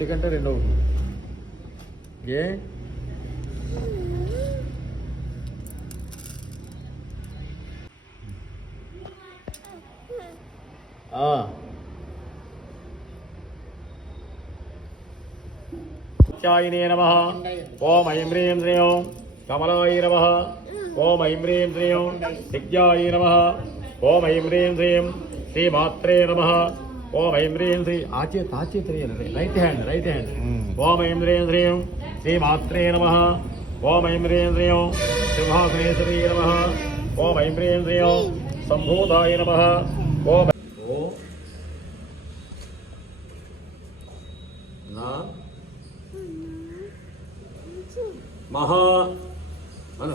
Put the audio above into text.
ఎందుకంటే 2 అవుతుంది. ఏ చాయినే నమః. ఓం ఐం హ్రీం శ్రీం కమలాయ నమః. ఓం ఐం హ్రీం శ్రీం దిగ్జాయ నమః. ఓం ఐం హ్రీం శ్రీం శ్రీమాత్రే నమః. ఓం ఐం హ్రీం శ్రీ ఆచేత రైట్ హ్యాండ్. ఓం ఐం హ్రీం శ్రీం శ్రీమాత్రే నమః. ఓం ఐం హ్రీం శ్రీం సింహాసనేశ్వరీ నమః. ఓం ఐం హ్రీం శ్రీం సంభూతాయ నమః. ఓం మహా అను